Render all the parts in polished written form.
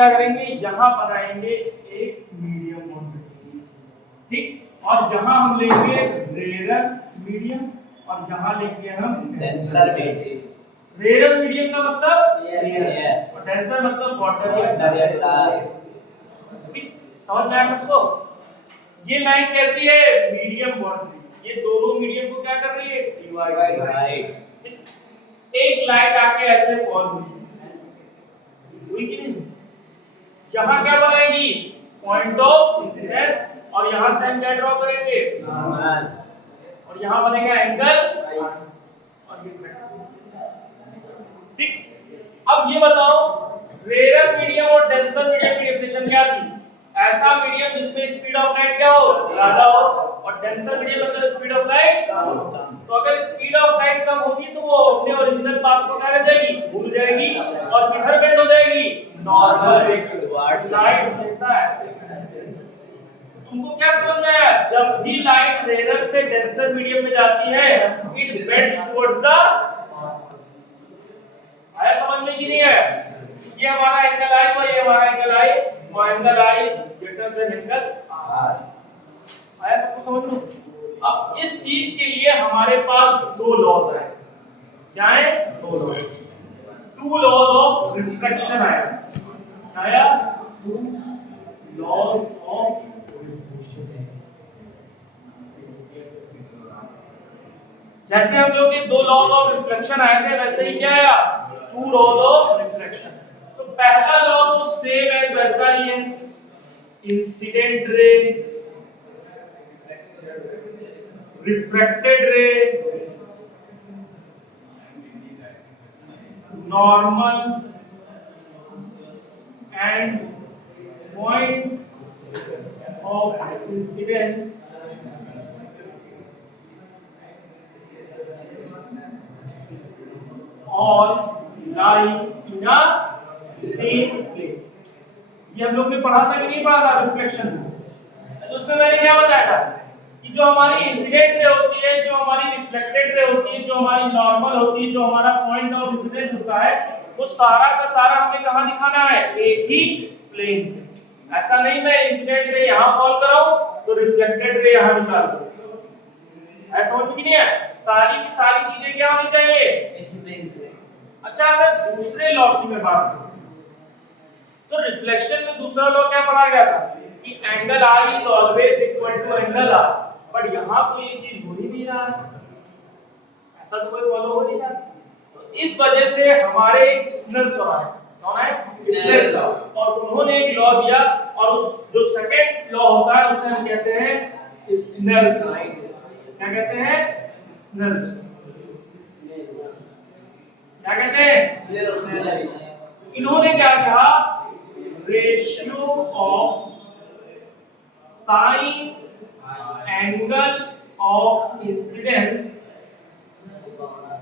क्या करेंगे, यहाँ बनाएंगे एक मीडियम क्वांटिटी, ठीक, और यहाँ हम लेंगे रेयर मीडियम और यहाँ लेंगे हम डेंसर मीडियम। रेयर मीडियम का मतलब रेयर और डेंसर मतलब वाटर या ग्लास। समझ में आया सबको? ये लाइन कैसी है, मीडियम बाउंड्री, ये दोनों मीडियम को क्या कर रही है, डिवाइड। एक लाइन आके ऐसे फॉल हुई कि नहीं, यहाँ क्या बनाएगी, पॉइंट ऑफ इंसिडेंस, और यहाँ से हम क्या ड्रॉ करेंगे, नॉर्मल, और यहाँ बनेगा एंगल और ये, ठीक। अब ये बताओ रेयर मीडियम और डेंसर मीडियम की डेफिनेशन क्या थी, ऐसा मीडियम जिसमें स्पीड ऑफ लाइट क्या हो, ज्यादा हो, और डेंसर मीडियम मतलब स्पीड ऑफ लाइट कम। तो अगर स्पीड ऑफ लाइट कम होगी तो वो अपने ओरिजिनल पाथ को क्या कर जाएगी, भूल जाएगी, और किधर बेंड हो जाएगी, नॉर्मल टुवर्ड्स लाइट, हमेशा ऐसे। तुमको क्या समझ में आया, जब भी लाइट रेयर से डेंसर मीडियम में जाती है इट बेंड्स टुवर्ड्स द, आया समझ में कि नहीं है? ये हमारा एंगल आई और ये हमारा एंगल आई, और angle i is greater than angle r. आया सबको समझ में? अब इस चीज के लिए हमारे पास दो लॉज है, क्या है, दो laws, two laws of reflection आया, टू लॉज ऑफ रिफ्लेक्शन। जैसे हम लोग के दो लॉज ऑफ रिफ्लेक्शन आए थे वैसे ही क्या आया, टू लॉज ऑफ रिफ्लेक्शन। तो पहला लॉ तो सेम है, वैसा ही है, इंसिडेंट रे, रिफ्रैक्टेड रे, normal and point of incidence all lie in a same plane। ये हम लोग ने पढ़ा था कि नहीं पढ़ा था रिफ्लेक्शन में? तो उसमें मैंने क्या बताया था कि जो हमारी इंसिडेंट रे होती है, जो हमारी रिफ्लेक्टेड रे होती है, जो हमारी नॉर्मल होती है, जो हमारा पॉइंट ऑफ इंसिडेंस होता है, वो सारा का सारा हमें कहाँ दिखाना है, एक ही प्लेन पे। ऐसा नहीं मैं इंसिडेंट रे यहाँ फॉल कराऊं तो रिफ्लेक्टेड रे यहाँ निकाल दूं, ऐसा समझ में नहीं है? सारी की सारी चीजें क्या होनी चाहिए, एक ही प्लेन पे। अच्छा, अगर दूसरे लॉ की मैं बात करूं तो रिफ्लेक्शन में दूसरा लॉ क्या पढ़ा गया था कि angle i is always equal to angle r, but यहां तो ये चीज हो ही नहीं रहा, ऐसा तो कोई फॉलो हो नहीं रहा। तो इस वजह से हमारे स्नेल्स लॉ है, कौन है, स्नेल्स लॉ, और उन्होंने एक लॉ दिया, और उस जो सेकंड लॉ होता है उसे हम कहते हैं स्नेल्स लॉ। क्या कहते हैं, स्नेल्स लॉ। क्या कहते हैं, इन्होंने क्या कहा, ratio of sine angle of incidence,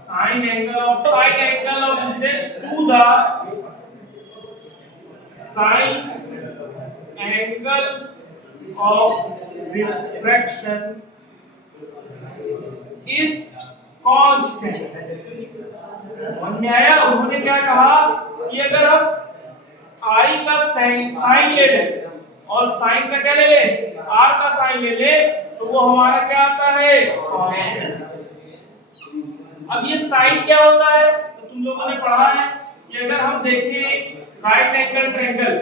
sine angle of incidence to the sine angle of refraction is constant. समझ में आया? उन्होंने क्या कहा कि अगर हम I का साइन ले लें और साइन का क्या ले लें, R का साइन ले लें, तो वो हमारा क्या आता है, कांस्टेंट। अब ये साइन क्या होता है, तो तुम लोगों ने पढ़ा है कि अगर हम देखें राइट एंगल ट्रायंगल,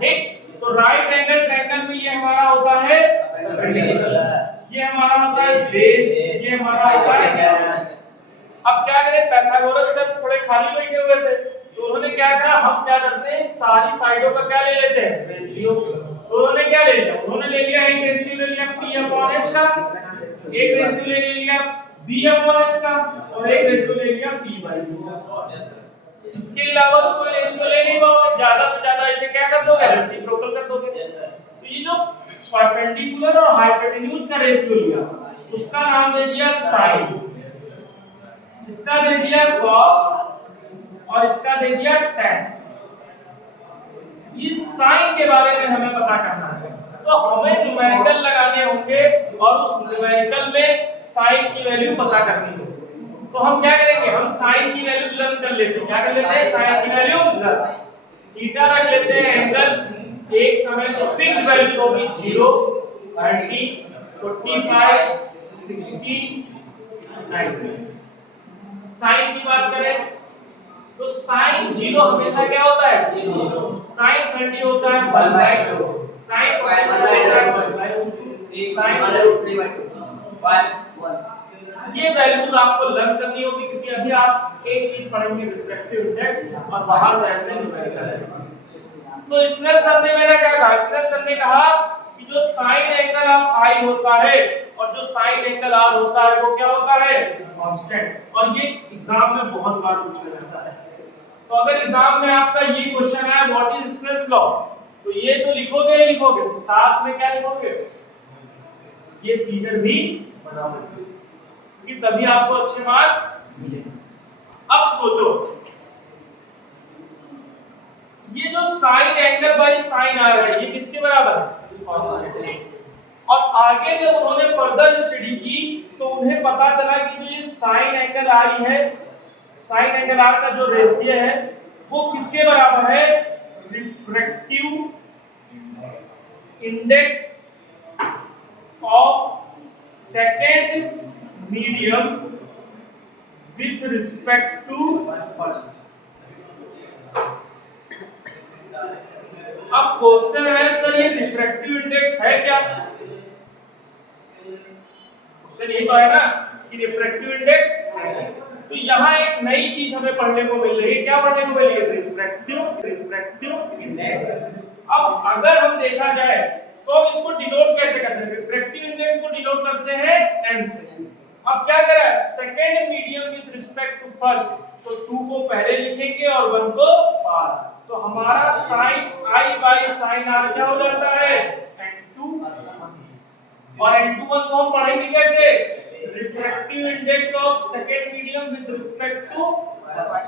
ठीक, तो राइट एंगल ट्रायंगल में ये हमारा होता है परपेंडिकुलर, ये हमारा होता है बेस, ये हमारा होता है। अब क्या करें, पाइथागोरस से थोड़े खाली बैठे हुए थे, तो उन्होंने क्या कहा, हम क्या करते हैं, सारी साइडों का क्या ले लेते हैं, रेशियो। तो उन्होंने क्या ले लिया, उन्होंने ले लिया एक रेशियो ले लिया p/h का, एक रेशियो ले लिया b/h का, और एक रेशियो ले लिया p/b का। इसके अलावा तो कोई रेशियो ले नहीं पाओगे, ज्यादा से ज्यादा इसे क्या कर दोगे, रेसिप्रोकल कर दोगे। तो ये जो परपेंडिकुलर और हाइपोटेन्यूज का रेशियो लिया, उसका नाम दे दिया साइन, इसका दे दिया cos, और इसका दे दिया tan। इस साइन के बारे में हमें पता करना है, तो हमें न्यूमेरिकल लगाने होंगे और उस न्यूमेरिकल में साइन की वैल्यू पता करनी होगी। तो हम क्या करेंगे, हम साइन की वैल्यू लर्न कर लेते हैं। क्या कर लेते हैं, साइन की वैल्यू लर्न। थीटा रख लेते हैं एंगल एक समय तो फिक्स्ड वैल्यू होगी 0 30 45 60 90। साइन की बात करें तो साइन 0 हमेशा क्या होता है 0, साइन 30 होता है 1/2, साइन 45 होता है 1/2, साइन 1। ये वैल्यूज आपको लर्न करनी होगी क्योंकि अभी आप एक चीज पढ़ेंगे रिफ्रैक्टिव इंडेक्स और वहां से ऐसे न्यूमेरिकल है। तो स्नेल सर ने मेरा क्या कहा, स्नेल सर ने कहा कि जो साइन एंगल ऑफ आई होता है और जो साइन एंगल आर होता है वो क्या होता है कांस्टेंट। और ये एग्जाम में बहुत बार पूछा जाता है। तो अगर एग्जाम में आपका ये क्वेश्चन आया व्हाट इज स्नेल्स लॉ, तो ये तो लिखोगे ही लिखोगे, साथ में क्या लिखोगे, ये फिगर भी बनाओगे कि तभी आपको अच्छे मार्क्स मिलेंगे। अब सोचो ये जो साइन एंगल बाय साइन आ रहा है ये किसके बराबर है कांस्टेंट। और आगे जब उन्होंने फर्दर स्टडी की तो उन्हें पता चला कि जो ये साइन एंगल आई है, साइन एंगल आर का जो रेशियो है वो किसके बराबर है, refractive index of second medium with respect to first. अब क्वेश्चन है सर ये रिफ्रैक्टिव इंडेक्स है क्या, क्वेश्चन ये तो है ना कि रिफ्रैक्टिव इंडेक्स है। तो यहाँ एक नई चीज हमें पढ़ने को मिल रही है, क्या पढ़ने को मिल रही है, रिफ्रैक्टिव इंडेक्स। अब अगर हम देखा जाए तो हम इसको डिनोट कैसे करते हैं, रिफ्रैक्टिव इंडेक्स को डिनोट करते हैं n से। अब क्या करा second medium with respect to first, तो 2 को पहले लिखेंगे और 1 को बाद। तो हमारा sin i by sin r क्या हो जाता है n2, और n21 को हम पढ़ेंगे कैसे, refractive index of second medium with respect to first.